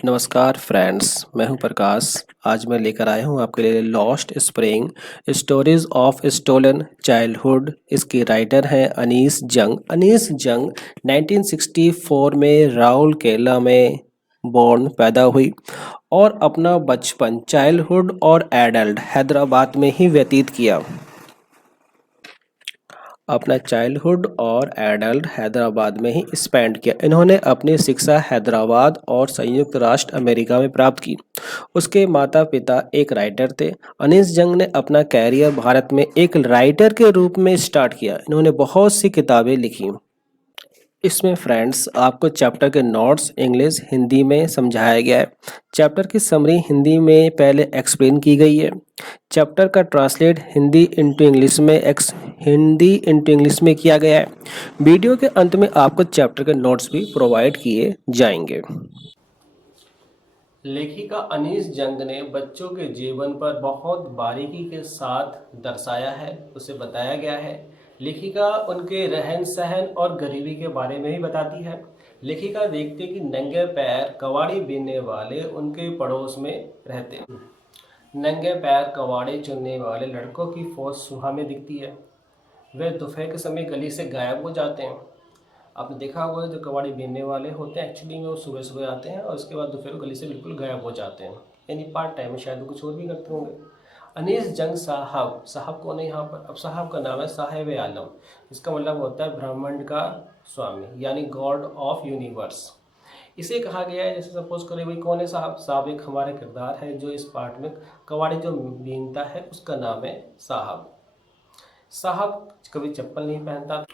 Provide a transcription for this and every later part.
नमस्कार फ्रेंड्स, मैं हूं प्रकाश। आज मैं लेकर आया हूं आपके लिए lost spring stories of stolen childhood. इसकी राइटर हैं अनीस जंग। अनीस जंग 1964 में राउरकेला में पैदा हुई और अपना बचपन, चाइल्डहुड और एडल्ट हैदराबाद में ही व्यतीत किया। अपना चाइल्डहुड और एडल्ट हैदराबाद में ही स्पेंड किया। इन्होंने अपनी शिक्षा हैदराबाद और संयुक्त राष्ट्र अमेरिका में प्राप्त की। उसके माता पिता एक राइटर थे। अनीस जंग ने अपना कैरियर भारत में एक राइटर के रूप में स्टार्ट किया। इन्होंने बहुत सी किताबें लिखी। इसमें फ्रेंड्स आपको चैप्टर के नोट्स इंग्लिश हिंदी में समझाया गया है। चैप्टर की समरी हिंदी में पहले एक्सप्लेन की गई है। चैप्टर का ट्रांसलेट हिंदी इंटू इंग्लिश में किया गया है। वीडियो के अंत में आपको चैप्टर के नोट्स भी प्रोवाइड किए जाएंगे। लेखिका अनीस जंग ने बच्चों के जीवन पर बहुत बारीकी के साथ दर्शाया है, उसे बताया गया है। लेखिका उनके रहन सहन और गरीबी के बारे में भी बताती है। लेखिका देखते कि नंगे पैर कबाड़ी बीनने वाले उनके पड़ोस में रहते हैं। नंगे पैर कबाड़ी चुनने वाले लड़कों की फौज सुबह में दिखती है। वे दोपहर के समय गली से गायब हो जाते हैं। आपने देखा होगा जो कबाड़ी बीनने वाले होते हैं एक्चुअली में वो सुबह सुबह आते हैं और उसके बाद दोपहर को गली से बिल्कुल गायब हो जाते हैं, यानी पार्ट टाइम में शायद वो कुछ और भी करते होंगे। अनीस जंग साहब, साहब कौन है यहाँ पर? अब साहब का नाम है साहेब आलम। इसका मतलब होता है ब्रह्मांड का स्वामी, यानी गॉड ऑफ यूनिवर्स। इसे कहा गया है, जैसे सपोज करें भाई कौन है साहब? साहब एक हमारा किरदार है जो इस पार्ट में कबाड़ी जो बीनता है, उसका नाम है साहब। साहब कभी चप्पल नहीं पहनता।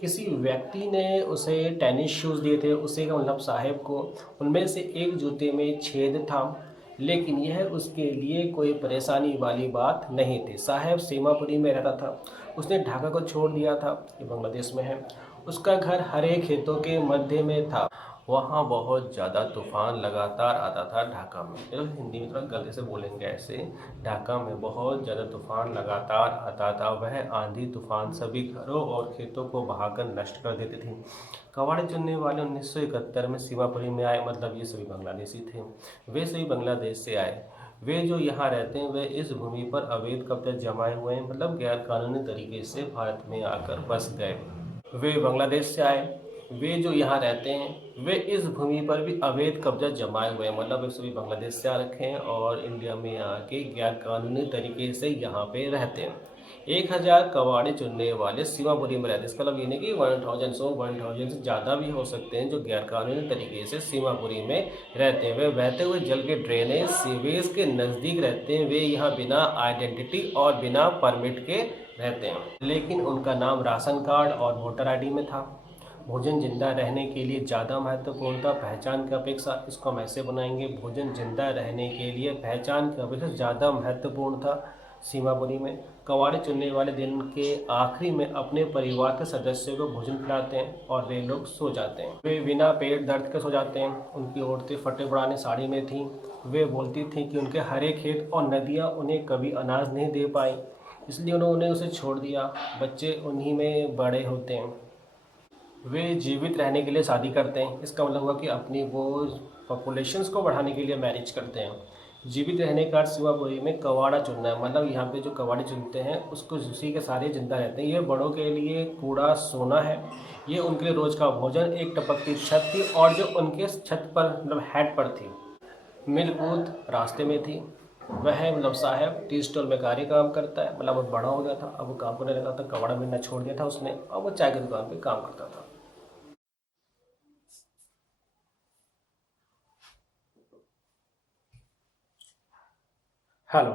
किसी व्यक्ति ने उसे टेनिस शूज़ दिए थे, उसे का मतलब साहेब को। उनमें से एक जूते में छेद था, लेकिन यह उसके लिए कोई परेशानी वाली बात नहीं थी। साहेब सीमापुरी में रहता था। उसने ढाका को छोड़ दिया था, ये बांग्लादेश में है। उसका घर हरे खेतों के मध्य में था। वहाँ बहुत ज़्यादा तूफान लगातार आता था ढाका में। चलो हिंदी में थोड़ा गलती से बोलेंगे ऐसे। ढाका में बहुत ज़्यादा तूफान लगातार आता था। वह आंधी तूफान सभी घरों और खेतों को बहाकर नष्ट कर देती थी। कबाड़ी चुनने वाले 1971 में सीमापुरी में आए, मतलब ये सभी बांग्लादेशी थे। वे सभी बांग्लादेश से आए। वे जो यहाँ रहते हैं वे इस भूमि पर अवैध कब्जा जमाए हुए हैं, मतलब गैर कानूनी तरीके से भारत में आकर बस गए। वे बांग्लादेश से आए। वे जो यहाँ रहते हैं वे इस भूमि पर भी अवैध कब्जा जमाए हुए हैं, मतलब वे सभी बांग्लादेश से आ रखे हैं और इंडिया में आके गैर कानूनी तरीके से यहाँ पे रहते हैं। 1000 कबाड़ी चुनने वाले सीमापुरी में रहते हैं। इसका मतलब ये नहीं कि 1000 से ज़्यादा भी हो सकते हैं जो गैर कानूनी तरीके से सीमापुरी में रहते हैं। वे बहते हुए जल के ड्रेनेज सीवेज के नज़दीक रहते हैं। वे यहाँ बिना आइडेंटिटी और बिना परमिट के रहते हैं, लेकिन उनका नाम राशन कार्ड और वोटर आईडी में था। भोजन जिंदा रहने के लिए ज़्यादा महत्वपूर्ण था पहचान की अपेक्षा। इसको हम ऐसे बनाएंगे, भोजन जिंदा रहने के लिए पहचान की अपेक्षा ज़्यादा महत्वपूर्ण था सीमापुरी में। कबाड़ी चुनने वाले दिन के आखिरी में अपने परिवार के सदस्यों को भोजन खिलाते हैं और वे लोग सो जाते हैं। वे बिना पेट दर्द के सो जाते हैं। उनकी औरतें फटे पुराने साड़ी में थीं। वे बोलती थीं कि उनके हरे खेत और नदियाँ उन्हें कभी अनाज नहीं दे पाई, इसलिए उन्होंने उसे छोड़ दिया। बच्चे उन्हीं में बड़े होते हैं। वे जीवित रहने के लिए शादी करते हैं। इसका मतलब हुआ कि अपनी वो पॉपुलेशंस को बढ़ाने के लिए मैरिज करते हैं। जीवित रहने का अर्थ सीमापुरी में कबाड़ा चुनना है, मतलब यहाँ पे जो कबाड़ी चुनते हैं उसको उसी के सारे जिंदा रहते हैं। ये बड़ों के लिए कूड़ा सोना है, ये उनके लिए रोज का भोजन। एक टपकती छत थी और जो उनके छत पर मतलब हेड पर थी। मिल्क रास्ते में थी। वह मतलब साहब टी स्टॉल में कार्य काम करता है, मतलब वो बड़ा हो गया था, अब वो काम करने लगा था। कबाड़ा मिलना छोड़ दिया था उसने, अब वो चाय की दुकान पे काम करता था। हेलो।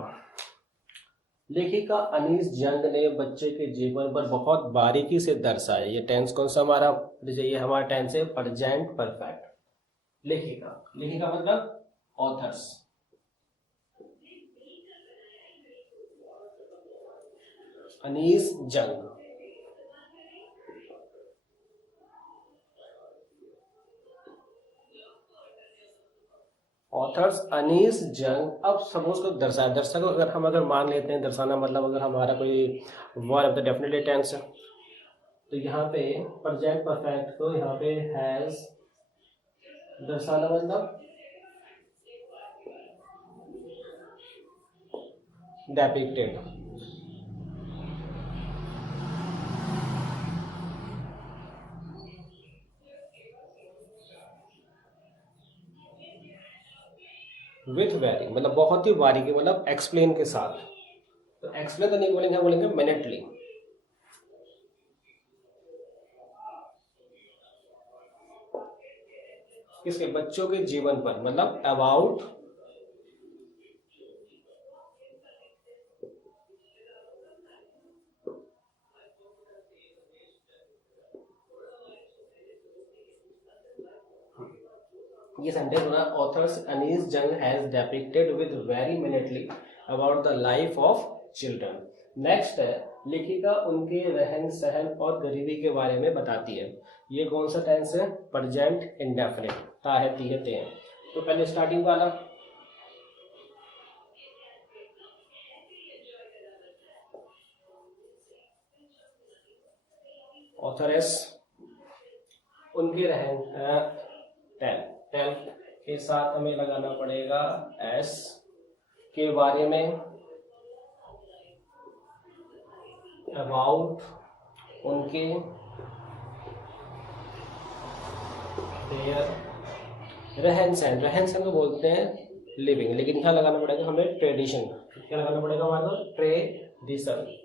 लेखिका अनीस जंग ने बच्चे के जीवन पर बहुत बारीकी से दर्शाया। ये टेंस कौन सा हमारा? ये हमारा टेंस है प्रेजेंट परफेक्ट। लेखिका, लेखिका मतलब ऑथर्स। अनीस जंग। ऑथर्स अनीस जंग। अब सपोज को दर्शाया, दर्शक अगर हम अगर मान लेते हैं दर्शाना मतलब अगर हमारा कोई one of the definitely tense है, तो यहाँ पे प्रेजेंट परफेक्ट को यहाँ पे हैज दर्शाना मतलब depicted विथ वेरी, मतलब बहुत ही बारीकी, मतलब एक्सप्लेन के साथ। तो एक्सप्लेन तो नहीं बोलेंगे, बोलेंगे मिनटली। किसके? बच्चों के जीवन पर, मतलब अबाउट ये सेंटेंस बना, authors Anees Jung has depicted with very minutely about the life of children. Next है, लेखिका उनके रहन सहन और गरीबी के बारे में बताती है। ये कौन सा टेंस है? प्रेजेंट इंडेफिनिट, ता है ती है ते हैं। तो पहले स्टार्टिंग वाला, ऑथरेस उनके रहन, टेन टेन के साथ हमें लगाना पड़ेगा एस, के बारे में, अबाउट उनके, देयर रहन सहन, रहन सहन को बोलते हैं लिविंग, लेकिन यहाँ लगाना पड़ेगा हमें ट्रेडिशन। क्या लगाना पड़ेगा हमारे को? ट्रेडिशन।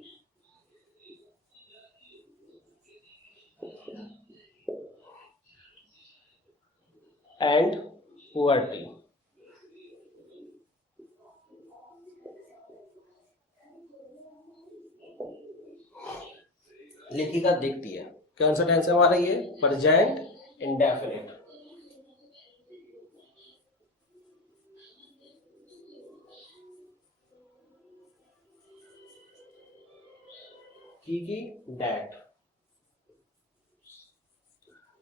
एंड पुअर्टी, लेखिका देखती है। कौन सा टेंस है हमारा? ये प्रेजेंट इंडेफिनिट। की डैट।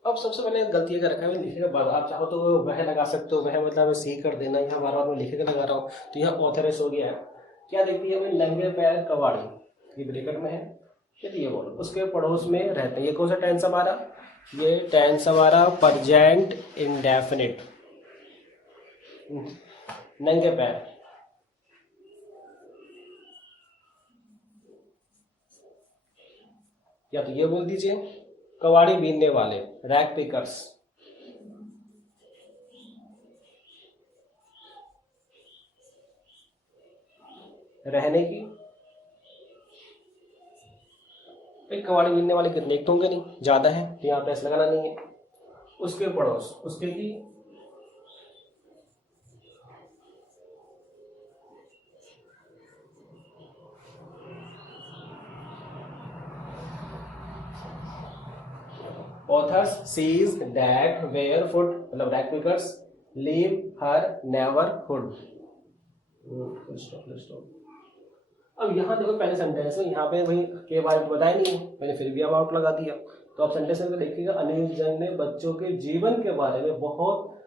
अब सबसे पहले गलती क्या रखा है, लिखेगा बाद, आप चाहो तो वह लगा सकते हो, वह मतलब सी कर देना, यहाँ बार बार मैं लिखेगा लगा रहा हूँ, तो यहाँ ऑथरेस हो गया है। क्या देखती है? नंगे पैर कबाड़ी, ये ब्रैकेट में है, चलिए ये बोलो, उसके पड़ोस में रहते हैं। ये कौन सा टेंस हमारा? ये टेंस हमारा प्रेजेंट इंडेफिनिट, नंगे पैर। या तो ये बोल दीजिए कबाड़ी बीनने वाले, रैक पिकर्स। रहने की, भाई कबाड़ी बीनने वाले कितने? एक तो होंगे नहीं, ज्यादा है, तो यहाँ पे ऐसा लगाना नहीं है। उसके पड़ोस, उसके की, authors sees that barefoot, मतलब rag pickers, leave her neighborhood। अब यहाँ देखो पहले सेंटेंस में, यहाँ पे भाई के बारे में बताया नहीं है, मैंने फिर भी अबाउट लगा दिया। तो आप सेंटेंस में देखिएगा, अनिल जैन ने बच्चों के जीवन के बारे में बहुत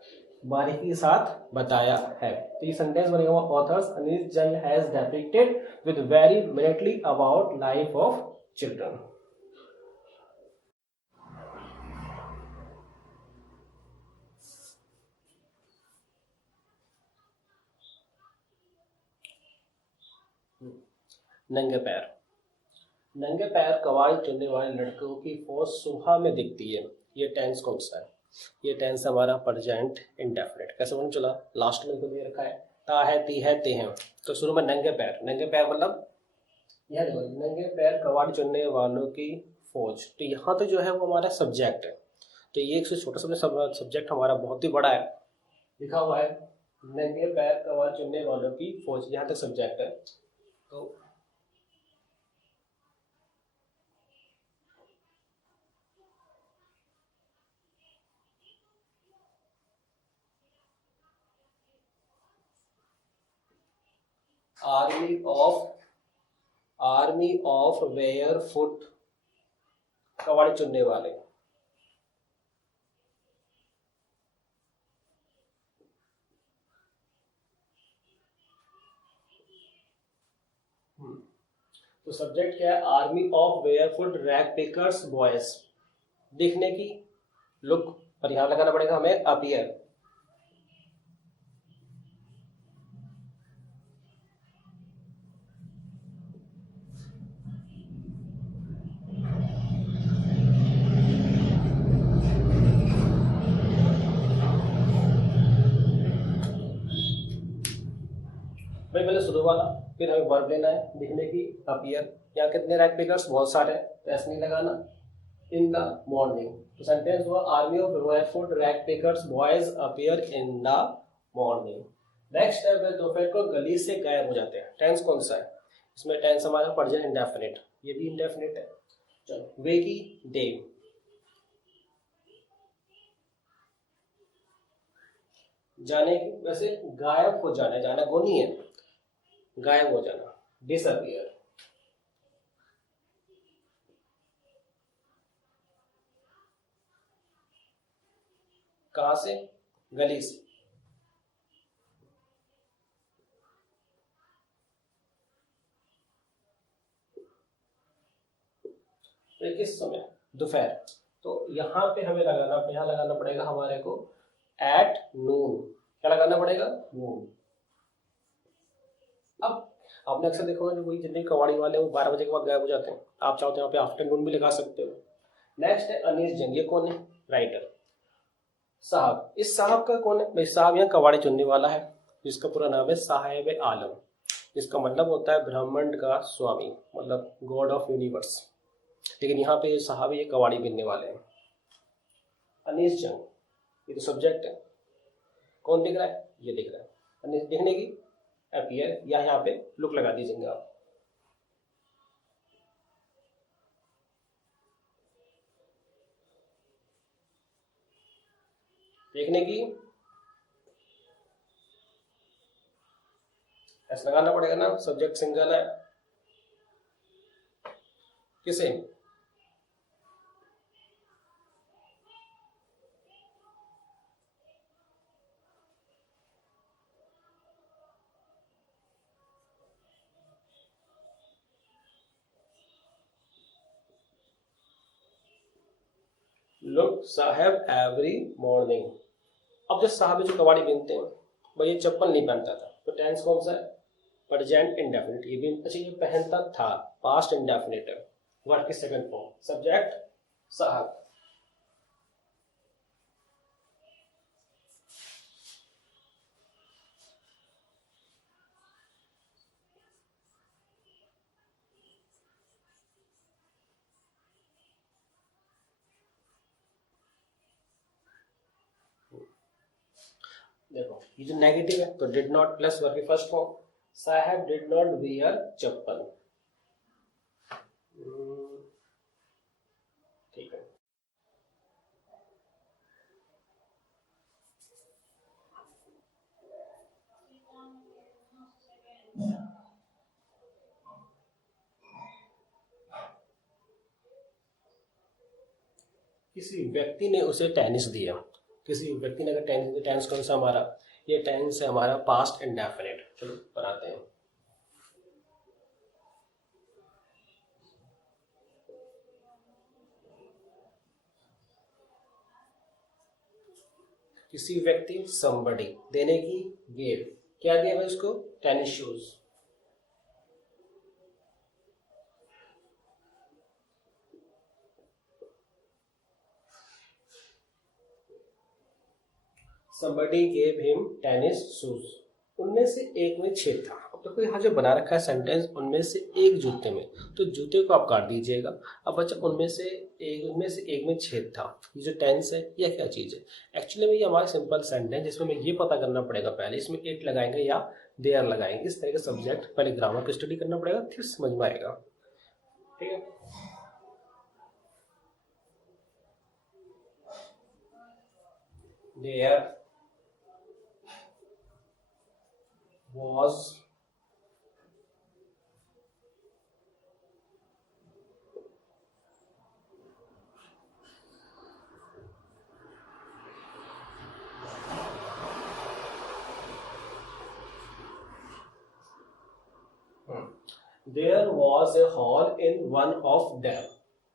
बारीकी के साथ बताया है। तो ये सेंटेंस बनेगा, authors Anil Jain has depicted with very minutely about life of children. नंगे पैर, नंगे पैर कबाड़ी चुनने वाले लड़कों की फौज सुबह में दिखती है। ये टेंस कौन सा है? ये टेंस हमारा प्रेजेंट इंडेफिनिट। कैसे बन चला? लास्ट में को दे रखा है, ता है ती है ते हैं। तो शुरू में नंगे पैर, नंगे पैर मतलब यह देखो, नंगे पैर कबाड़ी चुनने वालों की फौज। तो यहाँ तो जो है वो हमारा सब्जेक्ट है। तो ये एक से छोटा सा सब्जेक्ट हमारा बहुत ही बड़ा है, लिखा हुआ है नंगे पैर कबाड़ी चुनने वालों की फौज, यहाँ तक सब्जेक्ट है। तो आर्मी ऑफ वेयर फुट कबाड़ी चुनने वाले। तो सब्जेक्ट क्या है? Army of barefoot rag pickers boys, दिखने की, लुक। पर यहां लगाना पड़ेगा हमें अपीयर। भाई पहले शुरू वाला, फिर हमें वर्ब लेना है, लिखने की अपीयर। यहाँ कितने रैग पिकर्स, बहुत सारे हैं, तो ऐसे नहीं लगाना। इन द मॉर्निंग, तो सेंटेंस हुआ army of barefoot rag pickers boys appear in the morning. Next step है दोपहर को गली से गायब हो जाते हैं। टेंस कौन सा है? इसमें टेंस हमारा प्रेजेंट इंडेफिनिट, ये भी इंडेफिनिट है। चलो, वे की डे, जाने की, वैसे गायब हो जाना, जाना को नहीं है, गायब हो जाना, डिसअपियर। कहां से? गली से। तो किस समय? दोपहर। तो यहाँ पे हमें लगाना, यहाँ लगाना पड़ेगा हमारे को एट नून। क्या लगाना पड़ेगा? नून। अब आपने अक्सर देखा होगा जो वही जितने कबाड़ी वाले वो 12 बजे के बाद गायब हो जाते हैं, आप चाहो तो यहाँ पे आफ्टरनून भी लगा सकते हो। नेक्स्ट है अनीस जंग, ये कौन है? राइटर। साहब, इस साहब का कौन है भाई? साहब यहाँ कबाड़ी चुनने वाला है, जिसका पूरा नाम है साहेब आलम, जिसका मतलब होता है ब्रह्मांड का स्वामी, मतलब गॉड ऑफ यूनिवर्स। लेकिन यहाँ पे साहब ये कबाड़ी बिनने वाले हैं। अनीस जंग, ये तो सब्जेक्ट है। कौन दिख रहा है? ये दिख रहा है। अनीस दिखने की अपीयर, या यहाँ पे लुक लगा दीजिएंगे आप। देखने की ऐसा लगाना पड़ेगा ना, सब्जेक्ट सिंगल है। किसे? लुक साहब एवरी मॉर्निंग। अब जो साहब जो कबाड़ी बिनते हैं, भाई ये चप्पल नहीं पहनता था, तो टेंस कौन सा है? Present indefinite. ये भी अच्छा, ये पहनता था, पास्ट इंडेफिनिट है, वर्ब की सेकंड फॉर्म, सब्जेक्ट साहब। देखो ये जो नेगेटिव है, तो डिड नॉट प्लस वर्ब की फर्स्ट फॉर्म, साहब डिड नॉट वियर चप्पल। ठीक है। किसी व्यक्ति ने उसे टेनिस दिया, किसी व्यक्ति ने अगर टेनिस दिया, टेंस कौन सा हमारा? ये टेंस है हमारा पास्ट इंडेफिनिट। चलो बनाते हैं। किसी व्यक्ति, somebody, देने की gave, क्या दिया भाई उसको? Tennis shoes. somebody gave him tennis shoes. उनमें से एक में छेद था। अब देखो यहाँ जो बना रखा है सेंटेंस, उनमें से एक जूते में, तो जूते को आप काट दीजिएगा। अब बच्चा उनमें से एक में छेद था, ये जो टेंस है यह क्या चीज़ है? एक्चुअली में ये हमारा सिंपल सेंटेंस, जिसमें हमें ये पता करना पड़ेगा पहले इसमें इट लगाएंगे या देयर लगाएंगे। इस तरह के सब्जेक्ट पहले ग्रामर को स्टडी करना पड़ेगा, फिर समझ में आएगा। ठीक है। There was there was a hole in one of them।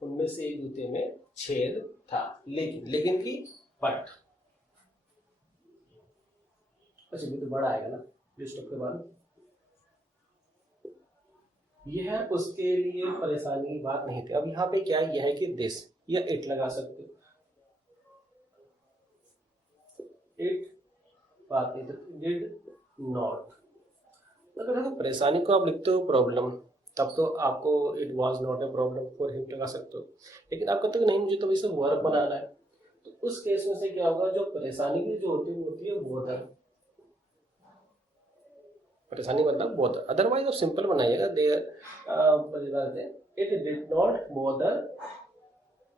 उनमें से एक जूते में छेद था, लेकिन की बट। अच्छा ये तो बड़ा आएगा ना लिस्ट के बाद, यह उसके लिए परेशानी की बात नहीं थी। अब यहाँ पे क्या यह है कि दिस या इट लगा सकते हो, इट बात नहीं, तो डिड नॉट। अगर देखो परेशानी को आप लिखते हो प्रॉब्लम, तब तो आपको it was not a problem for him लगा सकते हो। लेकिन आप कहते हो नहीं मुझे तो इसे वर्ब बनाना है, तो उस केस में से क्या होगा, जो परेशानी की जो होती है वो होती है बोदर। परेशानी मतलब बोदर, अदरवाइज आप सिंपल बनाइएगा, there it did not bother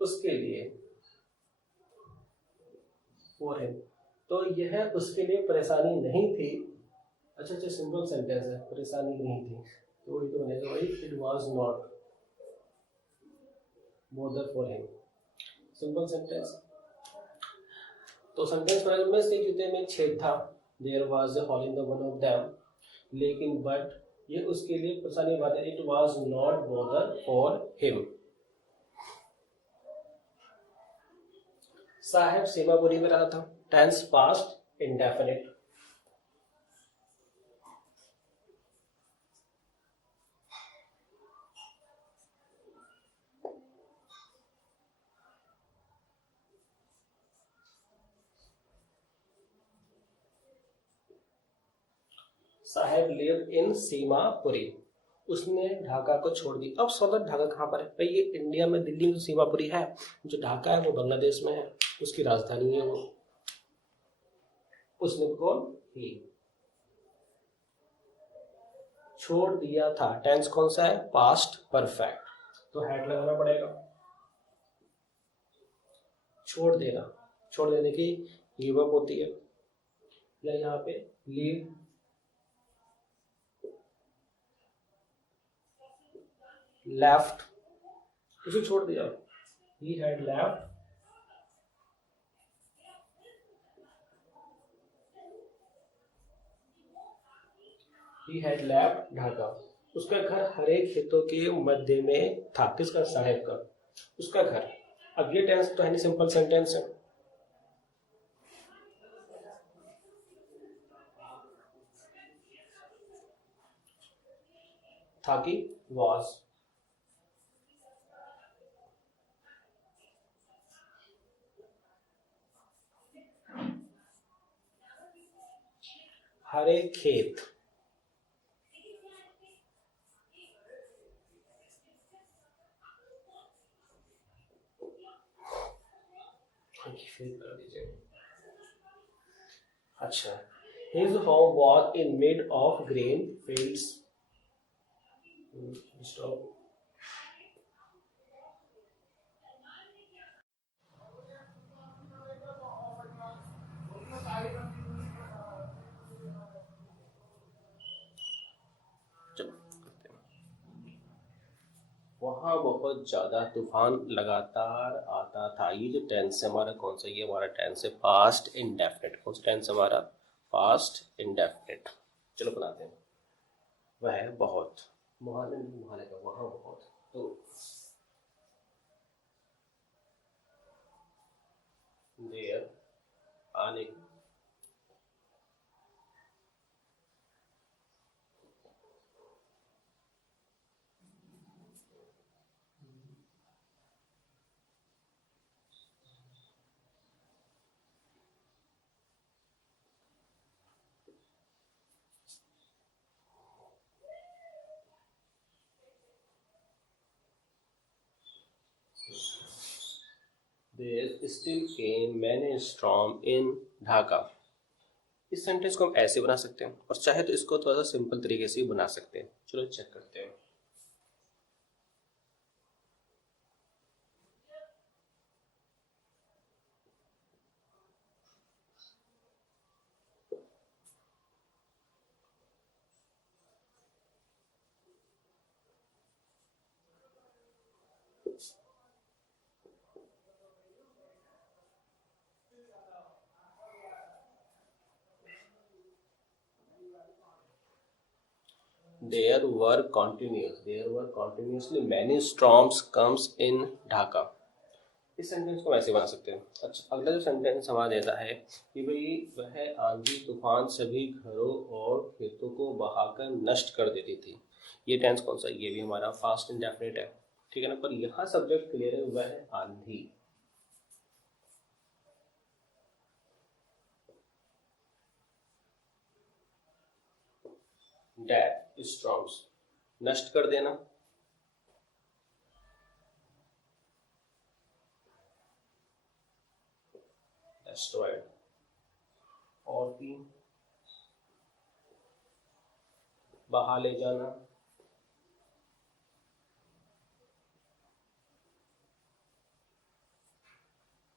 उसके लिए, फॉर हिम, तो यह उसके लिए परेशानी नहीं थी। अच्छा अच्छा, सिंपल सेंटेंस है, परेशानी नहीं थी, तो वही तो बनेगा भाई, it was not bother for him, simple sentence. तो सेंटेंस बनाने में से जूते में छेद था, there was a hole in the one of them, लेकिन बट ये उसके लिए परेशानी बात है, it was not bother for him. Saheb Seemapuri में रहा था, tense past indefinite. Saheb live in Seemapuri, उसने ढाका को छोड़ दी। अब सदर ढाका कहाँ पर है भाई, ये इंडिया में दिल्ली में सीमापुरी है, जो ढाका है वो बांग्लादेश में है, उसकी राजधानी है वो। उसने कौन, ही, छोड़ दिया था, टेंस कौन सा है, पास्ट परफेक्ट, तो हैड लगाना पड़ेगा। छोड़ देना, छोड़ देने की गिव अप होती है, या यहाँ पे लीव, लेफ्ट, उसे छोड़ दिया, he had left, he had left Dhaka. उसका घर हरे खेतों के मध्य में था, किसका, साहेब का, उसका घर। अब ये टेंस तो है नहीं, सिंपल सेंटेंस है, था कि was, हरे खेत, कर दीजिए। अच्छा, his home was in mid of grain fields, stop, वहाँ बहुत ज़्यादा तूफान लगातार आता था। ये जो टेंस है हमारा कौन सा, ये हमारा टेंस है पास्ट इंडेफिनिट। कौन सा टेंस हमारा, पास्ट इंडेफिनिट। चलो बनाते हैं, वह बहुत, मुहाने मुहाने का वहाँ बहुत, तो देयर आने, there still came many storm in Dhaka. इस सेंटेंस को हम ऐसे बना सकते हैं, और चाहे तो इसको थोड़ा सा सिंपल तरीके से भी बना सकते हैं। चलो चेक करते हैं। There were continuously many storms comes in Dhaka. इस सेंटेंस को ऐसे बना सकते हैं। अच्छा, अगला जो सेंटेंस हमारा देता है कि भाई वह आंधी तूफान सभी घरों और खेतों को बहाकर नष्ट कर देती थी। ये टेंस कौन सा, ये भी हमारा फास्ट इंडेफिनिट है, ठीक है ना। पर यहाँ सब्जेक्ट क्लियर है, वह आंधी, डेथ स्टॉर्म्स, नष्ट कर देना, destroyed, और की बहा ले जाना,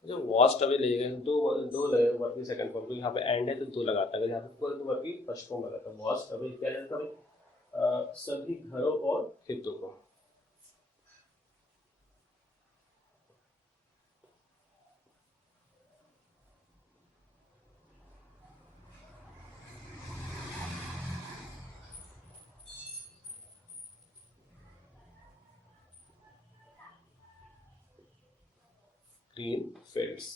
जो वॉस्ट अवे ले गए, दो दो लगे वर्ब की सेकंड फॉर्म, यहाँ पे एंड है तो दो लगाता है, अगर यहाँ पे वर्ब की फर्स्ट फॉर्म लगाता है। वॉस्ट अवे क्या रहता है, सभी घरों और हितों को। Green fields,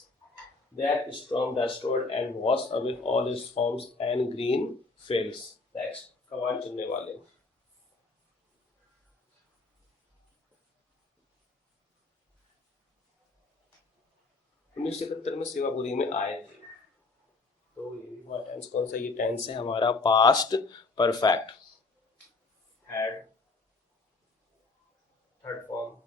that storm destroyed and washed away all its forms and green fields। Next, कवाड़ चुनने वाले, 1971 में सीमापुरी में आए थे। तो ये हुआ टेंस कौन सा, ये टेंस है हमारा past perfect, had third form,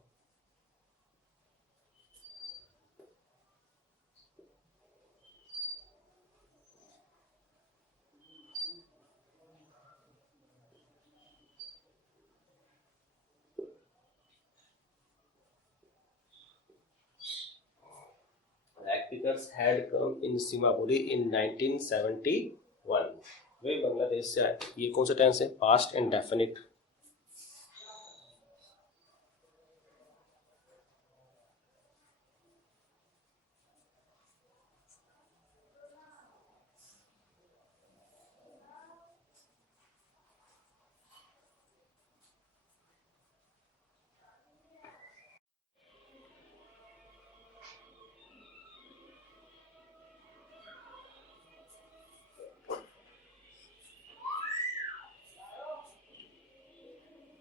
Speakers had come in Simapuri in 1971। वे बांग्लादेश से आए। ये कौन सा टेंस है, पास्ट इंडेफिनिट।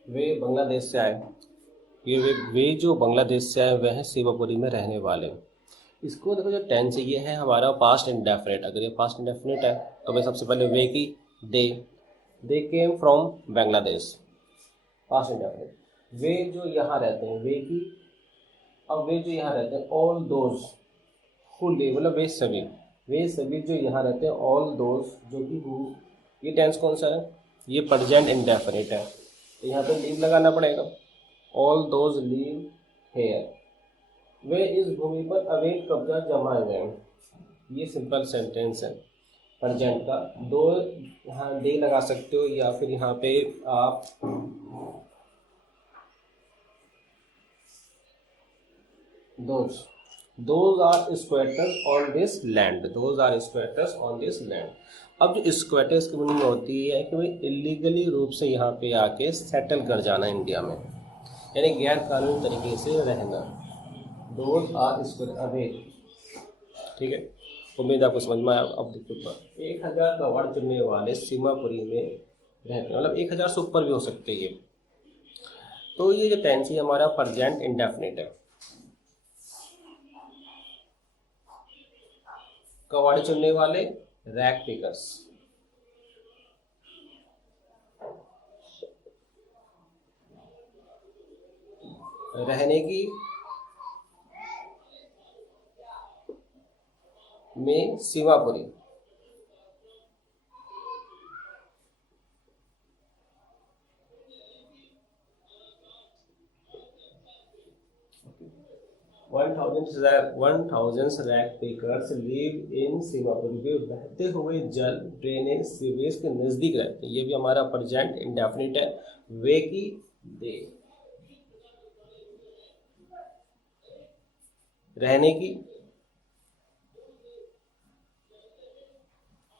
वे बांग्लादेश से आए, ये वे जो बांग्लादेश से आए वे हैं सीमापुरी में रहने वाले। इसको देखो, जो टेंस है ये है हमारा पास्ट इंडेफिनिट। अगर ये पास्ट इंडेफिनिट है तो मैं सबसे पहले वे की, they came from Bangladesh, past indefinite. वे जो यहाँ रहते हैं, वे की, अब वे जो यहाँ रहते हैं, ऑल दोज हु लिव, मतलब वे सभी जो यहाँ रहते हैं, ऑल दोज जो कि हु, ये टेंस कौन सा है, ये प्रेजेंट इंडेफिनिट है, तो यहाँ पे लीव लगाना पड़ेगा। ऑल दोज लीव हेयर, वे इस भूमि पर अवैध कब्जा जमाए गए, ये सिंपल सेंटेंस है प्रेजेंट का। दो यहाँ दे लगा सकते हो, या फिर यहाँ पे आप those are squatters on this land, those are squatters on this land. अब जो स्क्वेटर्स की मीनिंग होती है कि भाई इलीगली रूप से यहाँ पे आके सेटल कर जाना इंडिया में, यानी गैर कानूनी तरीके से रहना। दोज आर स्क्वेटर, अवैध, ठीक है। उम्मीद आपको समझ में आया। अब देखो, 1000 कवाड़ चुनने वाले सीमापुरी में रहते हैं, मतलब 1000 से ऊपर भी हो सकते हैं ये। तो ये जो टेंस है हमारा प्रेजेंट इंडेफिनिट है। कवाड़ी चुनने वाले, रैक पिकर्स, रहने की में Seemapuri, one thousand rag pickers live in Seemapuri. वे बहते हुए जल, ड्रेनेज, सीवेज के नजदीक रहते हैं, ये भी हमारा प्रेजेंट इंडेफिनिट है। वे की, दे, रहने की।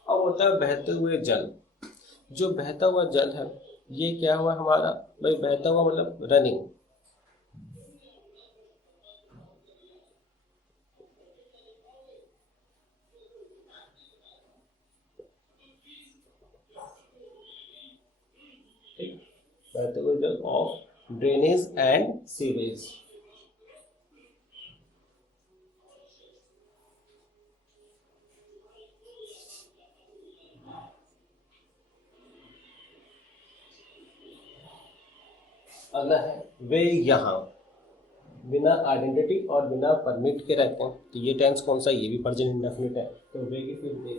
अब होता है बहते हुए जल, जो बहता हुआ जल है ये क्या हुआ हमारा भाई, बहता हुआ मतलब रनिंग, बहते हुए जल ऑफ ड्रेनेज एंड सीवेज। अगला है वे यहाँ बिना आइडेंटिटी और बिना परमिट के रहते हैं। तो ये टेंस कौन सा, ये भी प्रेजेंट इंडेफिनिट है। तो वे की फिर वे।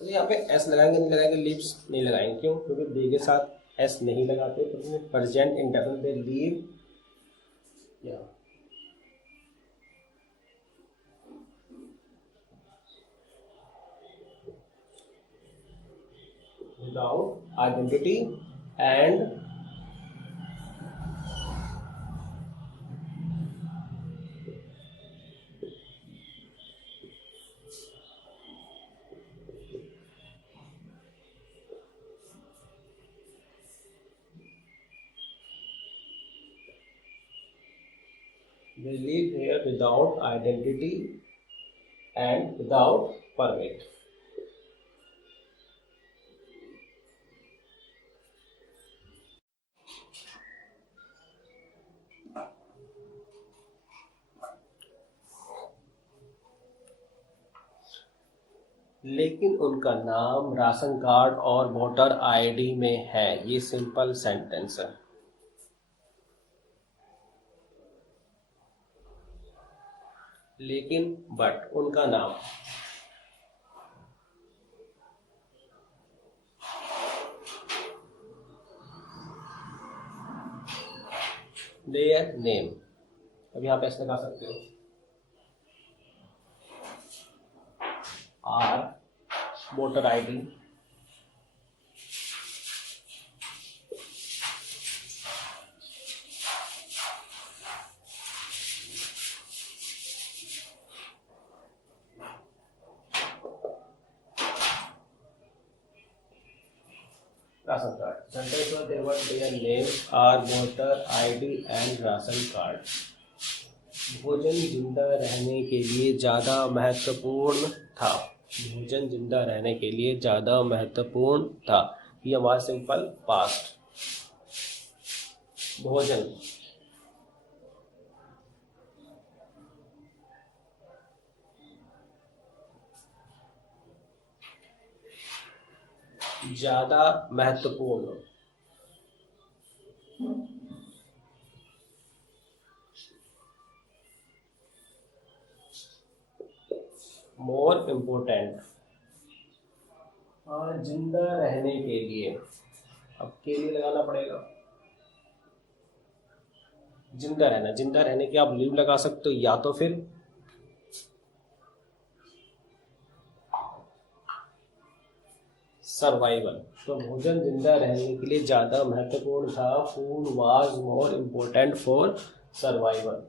तो यहाँ पे एस लगाएंगे नहीं लगाएंगे, लिव्स नहीं लगाएंगे, क्यों? क्योंकि दे के साथ एस नहीं लगाते, तो प्रेजेंट इंडेफिनिट लीव या without identity and they live here without identity and without permit. लेकिन उनका नाम राशन कार्ड और वोटर आईडी में है। ये सिंपल सेंटेंस है। लेकिन बट उनका नाम, देयर नेम। अब यहाँ पे ऐसे लगा सकते हो are voter ID ration card. Sentence में their their name are voter ID and ration card. भोजन जिंदा रहने के लिए ज़्यादा महत्वपूर्ण था। भोजन जिंदा रहने के लिए ज़्यादा महत्वपूर्ण था। ये हमारा सिंपल पास्ट। भोजन ज़्यादा महत्वपूर्ण, मोर इम्पोर्टेंट। और जिंदा रहने के लिए, अब के लिए लगाना पड़ेगा। जिंदा रहना, जिंदा रहने के आप लिव लगा सकते हो, या तो फिर सर्वाइवल। तो भोजन जिंदा रहने के लिए ज़्यादा महत्वपूर्ण था। Food was more important for survival.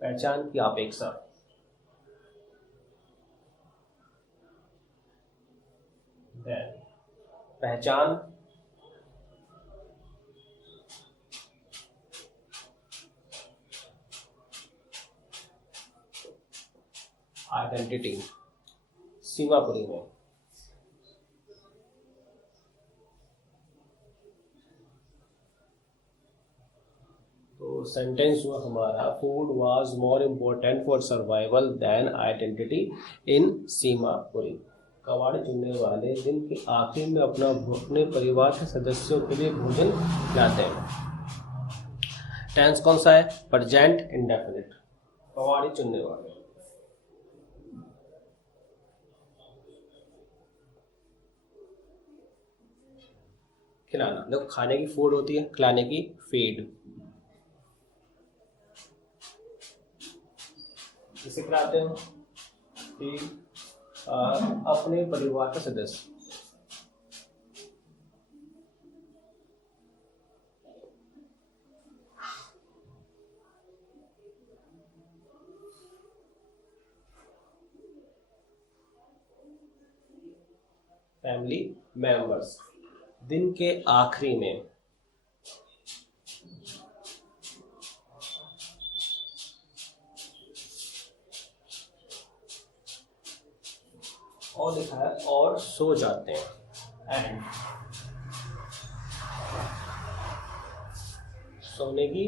पहचान की अपेक्षा, पहचान आइडेंटिटी। सीमापुरी में तो सेंटेंस हुआ हमारा food was more important for survival than identity in Seemapuri. कबाड़ी चुनने वाले दिन के आखिर में अपने परिवार के सदस्यों के लिए भोजन खिलाते हैं। टेंस कौन सा है? Present indefinite. कबाड़ी चुनने वाले, खिलाना। देखो खाने की फूड होती है, खिलाने की फीड। किसे खिलाते हो? फीड अपने परिवार के सदस्य। Family members. दिन के आखिरी में, और लिखा है और सो जाते हैं। एंड सोने की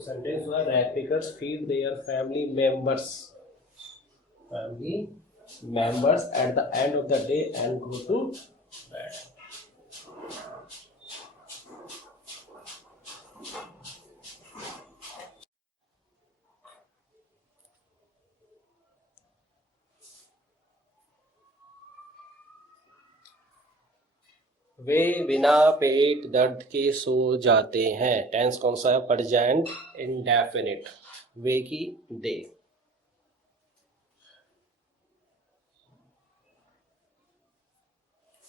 सेंटेंस हुआ rag pickers feed their family members at the end of the day and go to bed. वे बिना पेट दर्द के सो जाते हैं। टेंस कौन सा है? Present indefinite. वे की दे।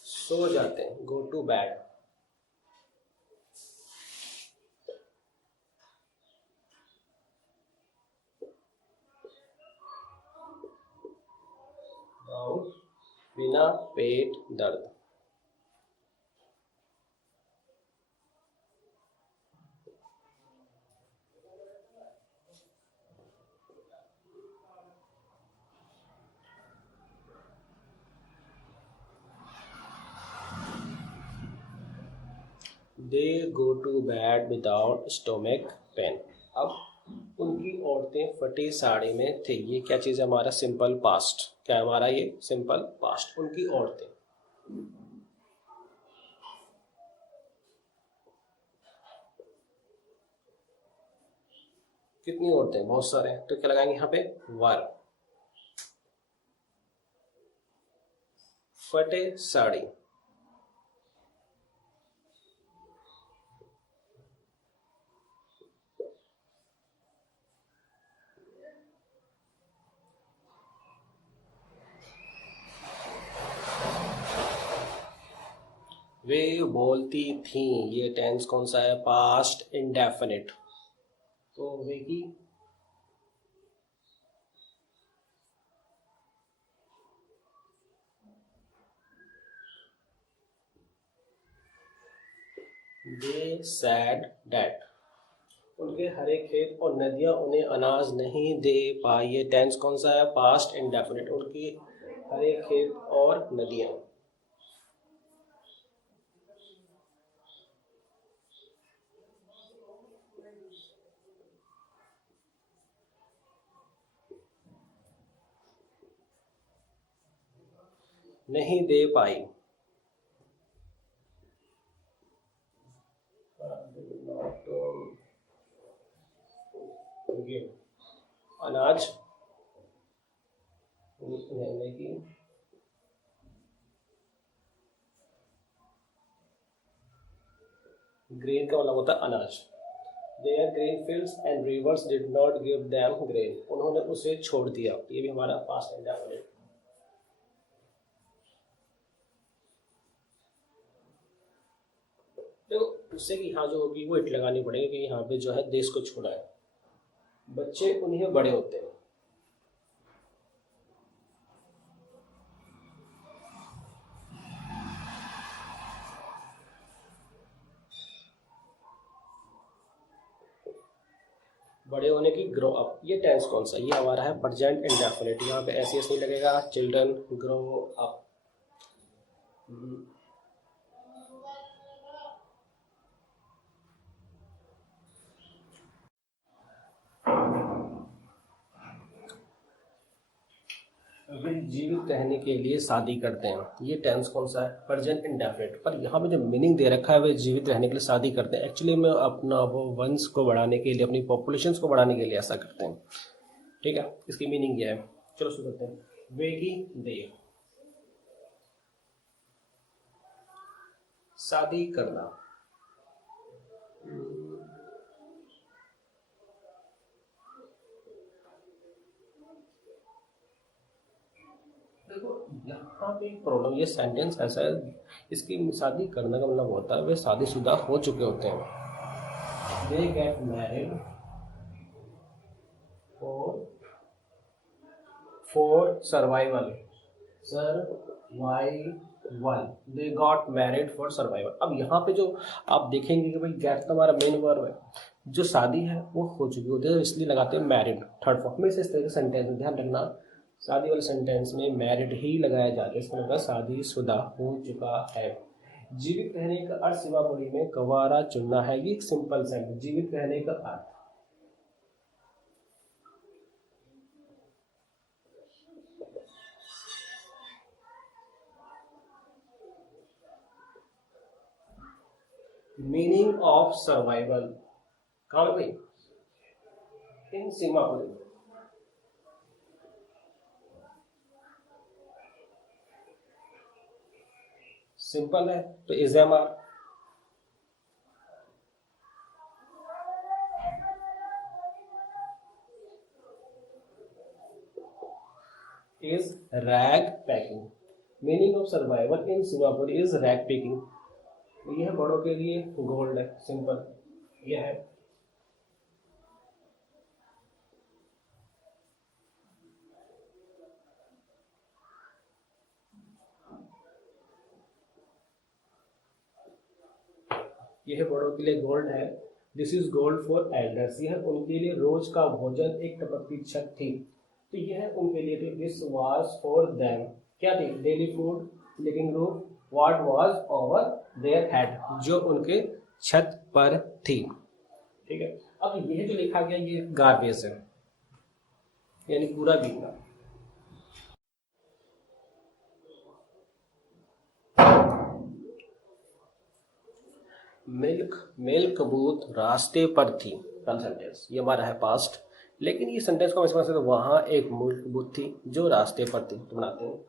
सो जाते हैं, गो टू बेड। बिना पेट दर्द। They go to bed without stomach pain. अब उनकी औरतें फटी साड़ी में थी। ये क्या चीज़ है? हमारा सिंपल पास्ट। क्या है हमारा? ये सिंपल पास्ट। उनकी औरतें। कितनी औरतें? बहुत सारे हैं। तो क्या लगाएंगे यहाँ पे? वर। फटे साड़ी। वे बोलती थीं। ये टेंस कौन सा है? Past indefinite. तो वे की दे सैड डैट। उनके हरे खेत और नदियां उन्हें अनाज नहीं दे पाई। ये टेंस कौन सा है? Past indefinite. उनके हरे खेत और नदियां। नहीं दे पाई। अनाज नहीं। ग्रेन का मतलब होता है अनाज। Their grain fields and rivers did not give them grain। उन्होंने उसे छोड़ दिया। ये भी हमारा पास्ट इंडेफिनिट। तो उससे कि यहाँ जो होगी वो इट लगानी पड़ेगी कि यहाँ पे जो है देश को छोड़ा है। बच्चे उन्हें बड़े होते हैं। बड़े होने की ग्रो अप। ये टेंस कौन सा? ये हमारा है प्रेजेंट इंडेफिनिट। यहाँ पे एस नहीं लगेगा। Children grow up. वे जीवित रहने के लिए शादी करते हैं। ये टेंस कौन सा है? Present indefinite. पर यहाँ पे जो मीनिंग दे रखा है वे जीवित रहने के लिए शादी करते हैं, एक्चुअली में अपना वो वंश को बढ़ाने के लिए, अपनी पॉपुलेशन को बढ़ाने के लिए ऐसा करते हैं। ठीक है, इसकी मीनिंग क्या है? चलो शुरू करते हैं। वे की दे। शादी करना। देखो यहाँ पे एक प्रॉब्लम, ये सेंटेंस ऐसा है, इसकी शादी करने का मतलब होता है वे शादीशुदा हो चुके होते हैं। They get married for survival. They got married for survival. अब यहाँ पे जो आप देखेंगे कि भाई गेट तो हमारा मेन वर्ब है, जो शादी है वो हो चुकी होती है, इसलिए लगाते हैं मैरिड थर्ड फॉर्म में। इस तरह के सेंटेंस में ध्यान रखना, शादी वाले सेंटेंस में मैरिड ही लगाया जाता है। इसका मतलब शादीशुदा हो चुका है। जीवित रहने का अर्थ शिवापुरी में गवारा चुनना है। ये एक सिंपल सेंटेंस। जीवित रहने का अर्थ मीनिंग ऑफ सर्वाइवल कहाँ पे इन सीमापुरी। सिंपल है तो exam is rag packing. Meaning of survival in Singapore is rag packing. ये है बड़ों के लिए गोल्ड है, सिंपल ये है। ये है बड़ों के लिए गोल्ड है। This is gold for elders. यह है उनके लिए रोज का भोजन एक टपक की छत थी, तो यह है उनके लिए थी। दिस वाज फॉर देम क्या थी? Daily food, living room, what was over their head, जो उनके छत पर थी। ठीक है, अब यह जो लिखा गया ये गार्बेज है, यानी पूरा गीला। मिल्क बूथ रास्ते पर थी, कल सेंटेंस ये हमारा है पास्ट, लेकिन ये सेंटेंस को हम समझ सकते हैं वहां एक मिल्क बूथ थी जो रास्ते पर थी। तो बनाते हैं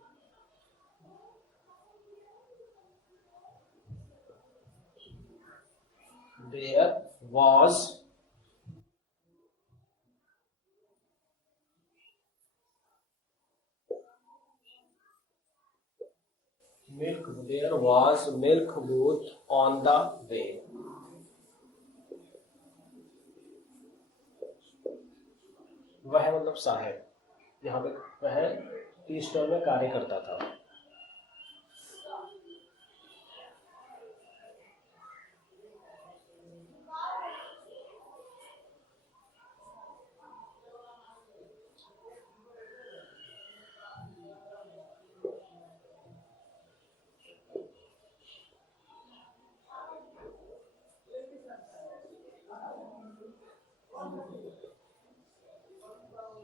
there was there was milk booth on the way। वह मतलब साहब, यहाँ पे वह टी स्टॉल में कार्य करता था।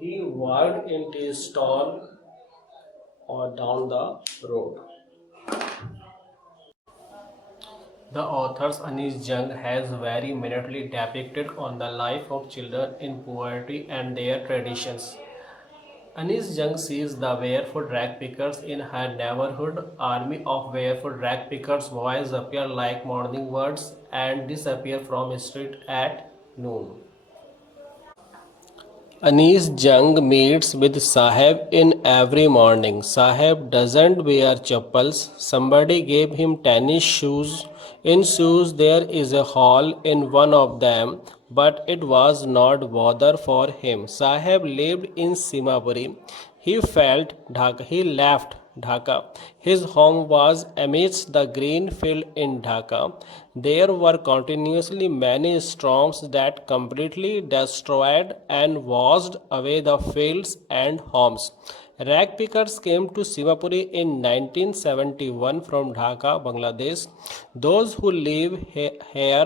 He worked in tea stall or down the road। The author Anis Jung has very minutely depicted on the life of children in poverty and their traditions। Anis Jung sees the barefoot rag pickers in her neighborhood. Army of barefoot rag pickers boys appear like morning birds and disappear from street at noon। Anis Jung meets with Saheb in every morning. Saheb doesn't wear chappals. Somebody gave him tennis shoes. In shoes there is a hole in one of them, but it was not bother for him. Saheb lived in Simapuri. He left Dhaka. His home was amidst the green field in Dhaka. There were continuously many storms that completely destroyed and washed away the fields and homes. Rag pickers came to Simapuri in 1971 from Dhaka, Bangladesh. Those who lives here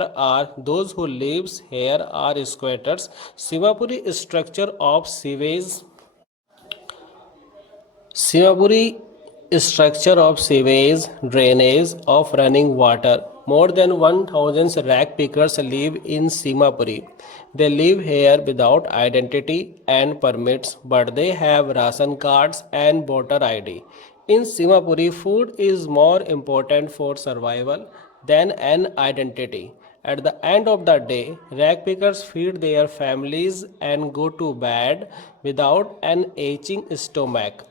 are squatters. Simapuri structure of sewage, drainage of running water. More than 1,000 rag pickers live in Simapuri. They live here without identity and permits, but they have ration cards and voter ID. In Simapuri, food is more important for survival than an identity. At the end of the day, rag pickers feed their families and go to bed without an aching stomach.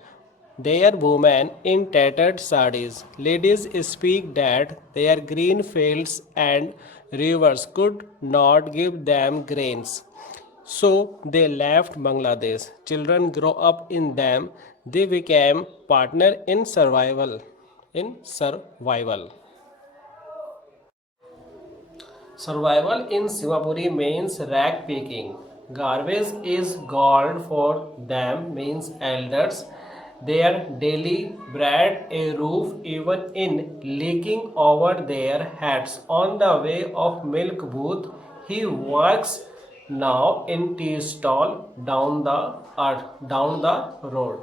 Their women in tattered sarees. Ladies speak that their green fields and rivers could not give them grains. So they left Bangladesh. Children grow up in them. They became partner in survival. Survival in Simapuri means rag picking. Garbage is gold for them means elders. Their daily bread a roof even in leaking over their heads. On the way of milk booth, he works now in tea stall down the road.